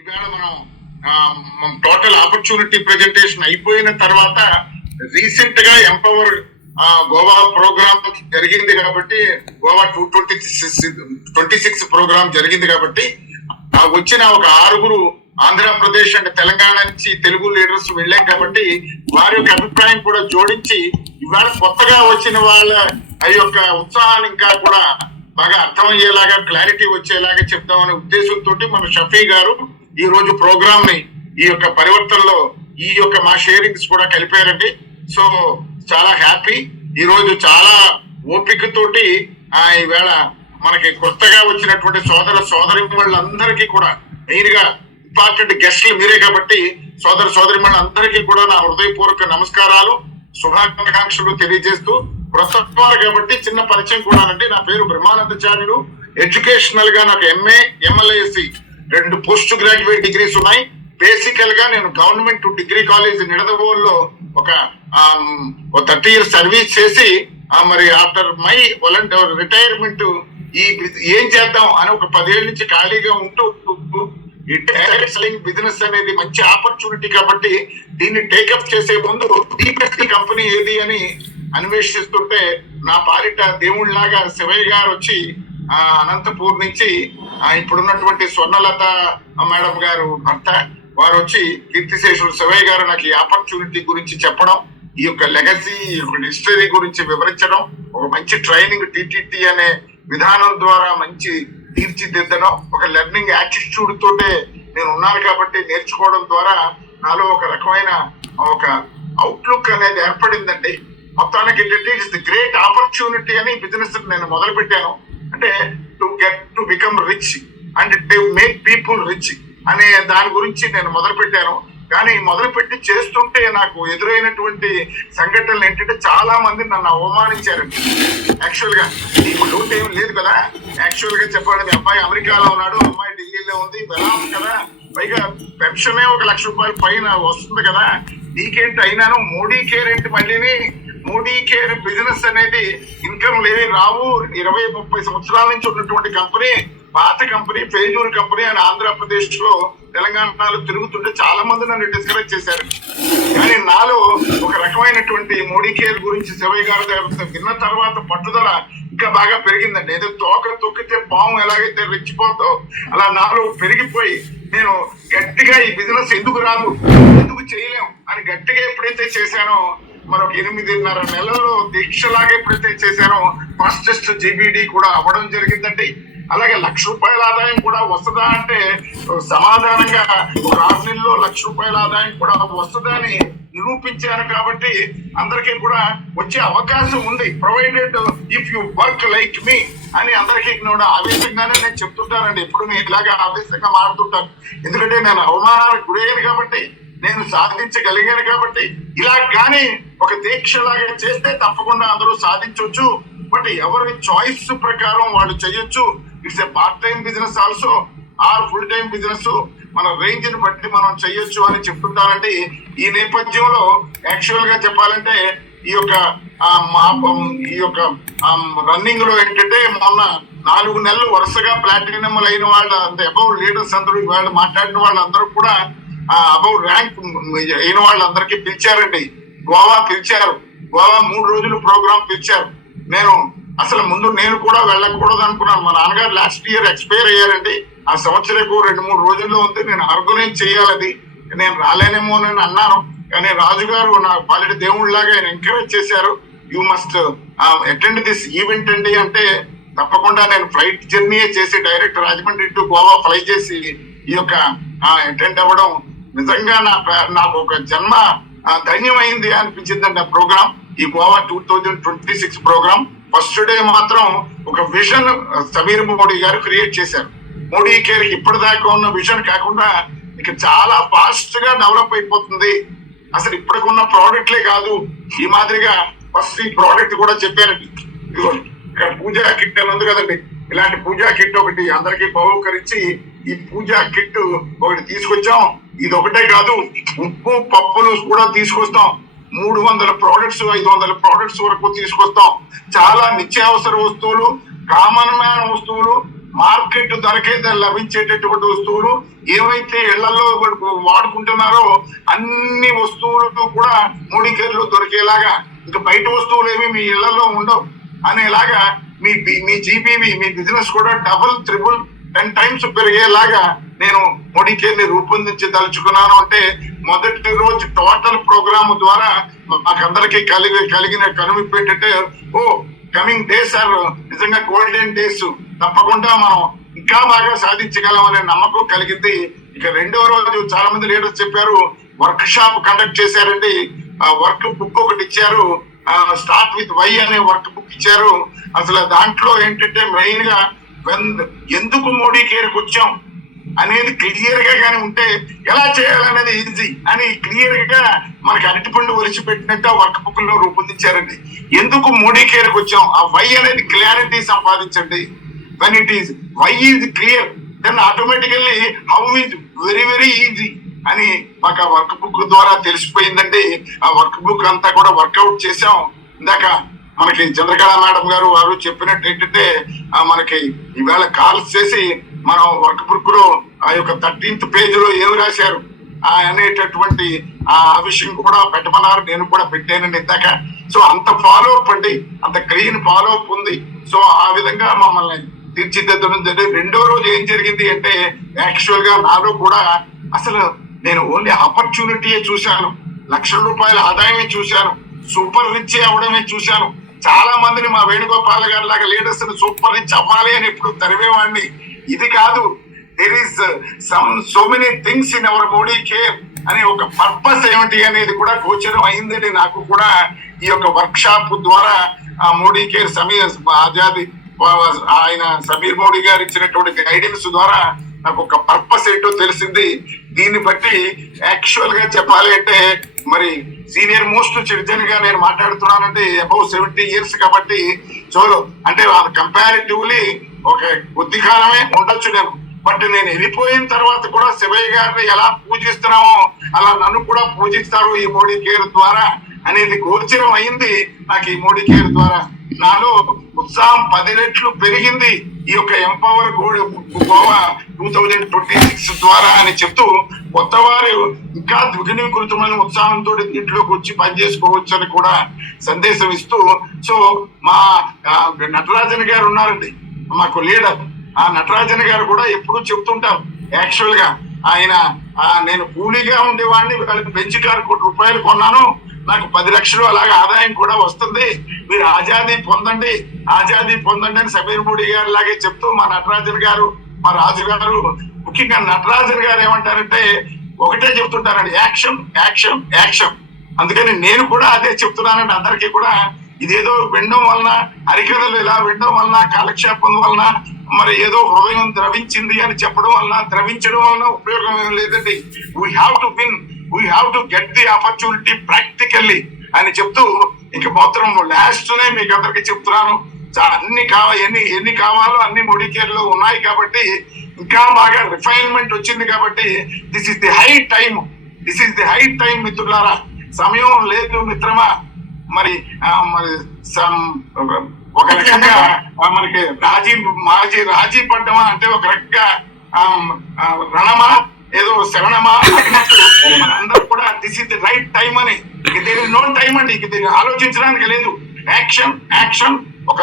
ఈవేళ మనం total opportunity presentation అయిపోయిన తర్వాత రీసెంట్ గా ఎంపవర్ గోవా ప్రోగ్రామ్ జరిగింది కాబట్టి, గోవా 2026 ప్రోగ్రామ్ జరిగింది కాబట్టి వచ్చిన ఒక 6 ఆంధ్రప్రదేశ్ అండ్ తెలంగాణ నుంచి తెలుగు లీడర్స్ వెళ్ళాం కాబట్టి వారి యొక్క అభిప్రాయం కూడా జోడించి ఇవాళ కొత్తగా వచ్చిన వాళ్ళ ఆ యొక్క ఉత్సాహాన్ని ఇంకా కూడా బాగా అర్థమయ్యేలాగా, క్లారిటీ వచ్చేలాగా చెప్తామనే ఉద్దేశంతో మన షఫీ గారు ఈ రోజు ప్రోగ్రామ్ ని ఈ యొక్క పరివర్తనలో ఈ యొక్క మా షేరింగ్స్ కూడా కలిపారండి. సో చాలా హ్యాపీ. ఈ రోజు చాలా ఓపికతోటి ఈవేళ మనకి కొత్తగా వచ్చినటువంటి సోదరిమణులందరికీ కూడా, మెయిన్ గా ఇంపార్టెంట్ గెస్ట్లు మీరే కాబట్టి సోదరిమణులందరికీ కూడా నా హృదయపూర్వక నమస్కారాలు, శుభాకాంక్షలు తెలియజేస్తూ, ప్రస్తుతం కాబట్టి చిన్న పరిచయం కూడా అండి. నా పేరు బ్రహ్మానందాచార్యులు. ఎడ్యుకేషనల్ గా నాకు MA, MLAC 2 post graduate degrees ఉన్నాయి. బేసికల్ గా నేను గవర్నమెంట్ డిగ్రీ కాలేజ్ నిడదవోల్లో ఒక 30 years సర్వీస్ చేసి మరి ఆఫ్టర్ మై వాలంటీర్ రిటైర్మెంట్ ఏం చేద్దాం అని ఒక 10 ఏళ్ళ నుంచి ఖాళీగా ఉంటూ ఈ డైరెక్ట్ సెల్లింగ్ బిజినెస్ అనేది మంచి ఆపర్చునిటీ కాబట్టి దీన్ని టేకప్ చేసే ముందు డీపెస్ట్ కంపెనీ ఏది అని అన్వేషిస్తుంటే నా పాలిట దేవుళ్లాగా శివయ్య గారు వచ్చి అనంతపూర్ నుంచి ఇప్పుడున్నటువంటి స్వర్ణలత మేడం గారు భర్త వారు వచ్చి కీర్తిశేషులు శివయ్య గారు నాకు ఈ ఆపర్చునిటీ గురించి చెప్పడం, ఈ యొక్క లెగసీ, ఈ యొక్క హిస్టరీ గురించి వివరించడం, ఒక మంచి ట్రైనింగ్ TTT అనే విధానం ద్వారా మంచి తీర్చిదిద్దడం, ఒక లెర్నింగ్ యాటిట్యూడ్ తోటే నేను ఉన్నాను కాబట్టి నేర్చుకోవడం ద్వారా నాలో ఒక రకమైన ఒక అవుట్లుక్ అనేది ఏర్పడిందండి. మొత్తానికి ఏంటంటే ఇట్స్ ది గ్రేట్ ఆపర్చునిటీ అని బిజినెస్ నేను మొదలు పెట్టాను. అంటే to become rich and to make people rich అనే దాని గురించి నేను మొదలు పెట్టాను. కానీ మొదలుపెట్టి చేస్తుంటే నాకు ఎదురైనటువంటి సంఘటనలు ఏంటంటే చాలా మంది నన్ను అవమానించారండి. యాక్చువల్ గా నీకు లోటు ఏం లేదు కదా, యాక్చువల్ గా చెప్పండి, మీ అబ్బాయి అమెరికాలో ఉన్నాడు, అమ్మాయి ఢిల్లీలో ఉంది, వెలాం కదా, పైగా పెన్షనే 1 లక్ష రూపాయల పైన వస్తుంది కదా, నీకేంటి అయినాను మోడీ కేర్ ఏంటి, మళ్ళీని మోడీ కేర్ బిజినెస్ అనేది ఇన్కమ్ లేవి రావు, 20-30 సంవత్సరాల నుంచి ఉన్నటువంటి కంపెనీ, పాత కంపెనీ, ఫెయిల్యూర్ కంపెనీ అని ఆంధ్రప్రదేశ్ లో తెలంగాణలో తిరుగుతుంటే చాలా మంది నన్ను డిస్కరేజ్ చేశారు. కానీ నాలో ఒక రకమైనటువంటి మోడీ కేర్ గురించి శివయ్య గారి దగ్గర విన్న తర్వాత పట్టుదల ఇంకా బాగా పెరిగిందండి. ఏదో తోక తొక్కితే పాము ఎలాగైతే రెచ్చిపోతావు అలా నాలో పెరిగిపోయి నేను గట్టిగా ఈ బిజినెస్ ఎందుకు రాదు, ఎందుకు చేయలేం అని గట్టిగా ఎప్పుడైతే చేశానో, మరొక 8.5 నెలల్లో దీక్షలాగా ఎప్పుడైతే చేశానో ఫాస్టెస్ట్ GBD కూడా అవ్వడం జరిగిందండి. అలాగే 1 లక్ష రూపాయల ఆదాయం కూడా వస్తుందా అంటే సమాధానంగా ఒక 6 నెలల్లో 1 లక్ష రూపాయల ఆదాయం కూడా వస్తుందా అని నిరూపించాను. కాబట్టి అందరికీ కూడా వచ్చే అవకాశం ఉంది, provided if you work like me అని అందరికీ కూడా ఆవేశంగానే నేను చెప్తుంటానండి. ఎప్పుడు నేను ఇలాగా ఆవేశంగా మారుతుంటాను, ఎందుకంటే నేను అవమానాలకు గురయ్యాను కాబట్టి, నేను సాధించగలిగాను కాబట్టి. ఇలా కానీ ఒక దీక్షలాగా చేస్తే తప్పకుండా అందరూ సాధించవచ్చు. బట్ ఎవరి చాయిస్ ప్రకారం వాళ్ళు చేయొచ్చు. It's a part time business also or full time business, మన రేంజ్ ని బట్టి మనం చేయొచ్చు అని చెప్తుంటారండి. ఈ నేపథ్యంలో యాక్చువల్ గా చెప్పాలంటే ఈ యొక్క రన్నింగ్ లో ఏంటంటే మొన్న 4 నెలలు వరుసగా ప్లాటినం అయిన వాళ్ళ అబౌవ్ లీడర్స్ అందరూ వాళ్ళు మాట్లాడిన వాళ్ళందరూ కూడా అబౌవ్ ర్యాంక్ అయిన వాళ్ళందరికీ పిలిచారండి. గోవా పిలిచారు, గోవా 3 రోజులు ప్రోగ్రామ్ పిలిచారు. నేను అసలు ముందు నేను కూడా వెళ్ళకూడదు అనుకున్నాను. మా నాన్నగారు లాస్ట్ ఇయర్ ఎక్స్పైర్ అయ్యారండి. ఆ సంవత్సరకు 2-3 రోజుల్లో ఉంది. నేను ఆర్గనైజ్ చేయాలది, నేను రాలేనేమో అని అన్నాను. కానీ రాజుగారు నా పాలిట దేవుళ్ళలాగా ఆయన ఎంకరేజ్ చేశారు. You must attend this event అండి అంటే తప్పకుండా నేను ఫ్లైట్ జర్నీ చేసి direct Rajahmundry to Goa fly చేసి ఈ యొక్క అటెండ్ అవ్వడం నిజంగా నాకు ఒక జన్మ ధన్యమైంది అనిపించిందండి. ఆ ప్రోగ్రామ్, ఈ గోవా 2026 ప్రోగ్రామ్ ఫస్ట్ డే మాత్రం ఒక విజన్ సమీర్ మోడీ గారు క్రియేట్ చేశారు. మోడీ కేర్ ఇప్పటిదాకా ఉన్న విజన్ కాకుండా ఇక చాలా ఫాస్ట్ గా డెవలప్ అయిపోతుంది. అసలు ఇప్పటికున్న ప్రోడక్ట్లే కాదు, ఈ మాదిరిగా ఫస్ట్ ఈ ప్రోడక్ట్ కూడా చెప్పారండి. ఇక్కడ పూజా కిట్ అని ఉంది కదండి, ఇలాంటి పూజా కిట్ ఒకటి అందరికి బహుకరించి ఈ పూజా కిట్ ఒకటి తీసుకొచ్చాం. ఇది ఒకటే కాదు, ఉప్పు పప్పులు కూడా తీసుకొస్తాం. 300 ప్రోడక్ట్స్ 500 ప్రోడక్ట్స్ వరకు తీసుకొస్తాం. చాలా నిత్యావసర వస్తువులు, కామన్ మ్యాన్ వస్తువులు, మార్కెట్ ధరకే లభించేటటువంటి వస్తువులు ఏవైతే ఇళ్లలో వాడుకుంటున్నారో అన్ని వస్తువులు కూడా మోడీ కేర్లో దొరికేలాగా, ఇంకా బయట వస్తువులు ఏమి మీ ఇళ్లలో ఉండవు అనేలాగా మీ జీబీవి మీ బిజినెస్ కూడా డబుల్ 10 టైమ్స్ పెరిగేలాగా నేను మోడీ కేర్ ని రూపొందించదలుచుకున్నాను. అంటే మొదటి రోజు టోటల్ ప్రోగ్రామ్ ద్వారా మాకందరికి కలిగిన కనువిప్పు ఏంటంటే, ఓ కమింగ్ డేస్ ఆర్ నిజంగా గోల్డెన్ డేస్, తప్పకుండా మనం ఇంకా బాగా సాధించగలం అనే నమ్మకం కలిగింది. ఇక రెండో రోజు చాలా మంది లీడర్స్ చెప్పారు, వర్క్ షాప్ కండక్ట్ చేశారండి. వర్క్ బుక్ ఒకటి ఇచ్చారు, స్టార్ట్ విత్ వై అనే వర్క్ బుక్ ఇచ్చారు. అసలు దాంట్లో ఏంటంటే మెయిన్ గా ఎందుకు మోడీ కేర్కి వచ్చాం అనేది క్లియర్ గా కానీ ఉంటే ఎలా చేయాలనేది ఈజీ అని క్లియర్ గా మనకి అరటిపండు ఒలిచి పెట్టినట్టు వర్క్ బుక్ లో రూపొందించారండి. ఎందుకు మోడీ కేర్కి వచ్చాం, ఆ వై అనేది clarity సంపాదించండి. when it is why is clear, then automatically how is very very easy అని మాకు ఆ వర్క్ బుక్ ద్వారా తెలిసిపోయిందండి. ఆ వర్క్ బుక్ అంతా కూడా వర్కౌట్ చేసాం. ఇందాక మనకి చంద్రకళ మేడం గారు వారు చెప్పినట్టు ఏంటంటే, మనకి ఈవేళ కాల్స్ చేసి మనం వర్క్ బుక్ లో ఆ యొక్క 13th పేజీలో ఏమి రాశారు అనేటటువంటి ఆ విషయం కూడా పెట్టమన్నారు. నేను కూడా పెట్టానండి ఇందాక. సో అంత ఫాలో అప్ అండి, అంత క్లీన్ ఫాలో అప్ ఉంది. సో ఆ విధంగా మమ్మల్ని తీర్చిదిద్దడం జరిగింది. రెండో రోజు ఏం జరిగింది అంటే, యాక్చువల్ గా నాలో కూడా అసలు నేను ఓన్లీ ఆపర్చునిటీయే చూశాను, ₹1,00,000 ఆదాయమే చూశాను, సూపర్ రిచ్ అవడమే చూశాను. చాలా మందిని మా వేణుగోపాల్ గారి లాగా లీడర్స్ సూపర్ రిచ్ అవ్వాలి అని ఎప్పుడు తరివేవాడిని. ఇది కాదు, there is so many things in our Modi care అనే ఒక పర్పస్ ఏమిటి అనేది కూడా గోచరం అయిందండి నాకు కూడా. ఈ యొక్క వర్క్ షాప్ ద్వారా ఆ మోడీ కేర్ ఆజాదీ ఆయన సమీర్ మోడీ గారు ఇచ్చినటువంటి గైడెన్స్ ద్వారా నాకు ఒక పర్పస్ ఏంటో తెలిసింది. దీన్ని బట్టి యాక్చువల్ గా చెప్పాలి అంటే, మరి సీనియర్ మోస్ట్ సిటిజన్ గా నేను మాట్లాడుతున్నానంటే అబౌవ్ 70 years కాబట్టి చోలో అంటే కంపారిటివ్లీ ఒక కొద్ది కాలమే ఉండొచ్చు నేను. బట్ నేను వెళ్ళిపోయిన తర్వాత కూడా శివయ్య గారిని ఎలా పూజిస్తున్నామో అలా నన్ను కూడా పూజిస్తారు ఈ మోడీ కేర్ ద్వారా అనేది గోచరం అయింది నాకు. ఈ మోడీ కేర్ ద్వారా నాలో ఉత్సాహం 10 రెట్లు పెరిగింది ఈ యొక్క ఎంపవర్ గోవా 2026 ద్వారా అని చెప్తూ, కొత్త వారు ఇంకా ద్విగుణీకృతమైన ఉత్సాహంతో దీంట్లోకి వచ్చి పనిచేసుకోవచ్చు అని కూడా సందేశం ఇస్తూ, సో మా నటరాజన్ గారు ఉన్నారండి మాకు లీడర్. ఆ నటరాజన్ గారు కూడా ఎప్పుడూ చెప్తుంటారు, యాక్చువల్ గా ఆయన నేను కూలీగా ఉండేవాడిని, వాళ్ళకి బెంచ్ కార్ ₹1,00,000 కొన్నాను, నాకు 10 లక్షలు అలాగే ఆదాయం కూడా వస్తుంది, మీరు ఆజాదీ పొందండి అని సమీర్ మోడీ గారు లాగే చెప్తూ మా నటరాజన్ గారు, మా రాజు గారు, ముఖ్యంగా నటరాజన్ గారు ఏమంటారంటే ఒకటే చెప్తుంటారండి, యాక్షన్ యాక్షన్ యాక్షన్. అందుకని నేను కూడా అదే చెప్తున్నానండి అందరికీ కూడా. ఇదేదో వినడం వలన, హరికథలు ఇలా వినడం వలన, కాలక్షేపం వలన మరి ఏదో హృదయం ద్రవించింది అని చెప్పడం వలన, ద్రవించడం వలన ఉపయోగం ఏం లేదండి. We have to win, we have to get the opportunity practically అని చెప్తూ, ఇంక మాత్రం లాస్ట్ నే మీకు అందరికీ చెప్తున్నాను, ఎన్ని కావాలో అన్ని మోడీ కేర్ లో ఉన్నాయి కాబట్టి, ఇంకా బాగా రిఫైన్మెంట్ వచ్చింది కాబట్టి this is the high time మిత్రులారా. సమయం లేదు మిత్రమా. మరి ఒక రకంగా మనకి రాజీ పడ్డమా అంటే ఒక రకంగా రణమా ఏదో శరణమా అందరూ కూడా this is the right time అని. నో టైం అండి, ఆలోచించడానికి లేదు. యాక్షన్ ఒక